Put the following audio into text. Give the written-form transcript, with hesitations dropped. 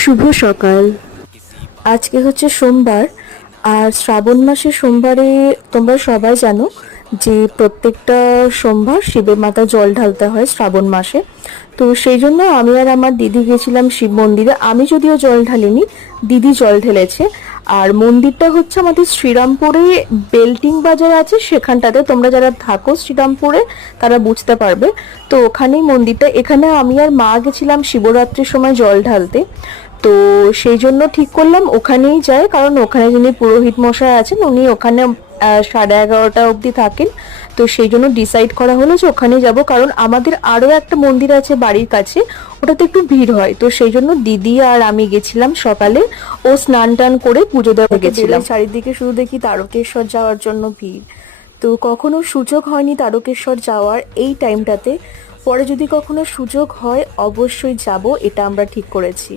শুভ সকাল। আজকে হচ্ছে সোমবার, আর শ্রাবণ মাসের সোমবারে তোমরা সবাই জানো যে প্রত্যেকটা সোমবার শিবের মাথায় জল ঢালতে হয় শ্রাবণ মাসে। তো সেই জন্য আমি আর আমার দিদি গেছিলাম শিব মন্দিরে। আমি যদিও জল ঢালিনি, দিদি জল ঢেলেছে। আর মন্দিরটা হচ্ছে আমাদের শ্রীরামপুরে, বেল্টিং বাজার আছে সেখানটাতে। তোমরা যারা থাকো শ্রীরামপুরে তারা বুঝতে পারবে। তো ওখানেই মন্দিরটা। এখানে আমি আর মা গেছিলাম শিবরাত্রির সময় জল ঢালতে। তো সেই জন্য ঠিক করলাম ওখানেই যাই, কারণ ওখানে যিনি পুরোহিত মশাই আছেন উনি ওখানে 11:30 অবধি থাকেন। তো সেই জন্য ডিসাইড করা হলো যে ওখানে যাব, কারণ আমাদের আরো একটা মন্দির আছে বাড়ির কাছে, ওটাতে একটু ভিড় হয়। তো সেই জন্য দিদি আর আমি গেছিলাম সকালে। ও স্নান টান করে পুজো দেওয়া গেছিলাম। চারিদিকে শুধু দেখি তারকেশ্বর যাওয়ার জন্য ভিড়। তো কখনো সুযোগ হয়নি তারকেশ্বর যাওয়ার এই টাইমটাতে। পরে যদি কখনো সুযোগ হয় অবশ্যই যাব, এটা আমরা ঠিক করেছি।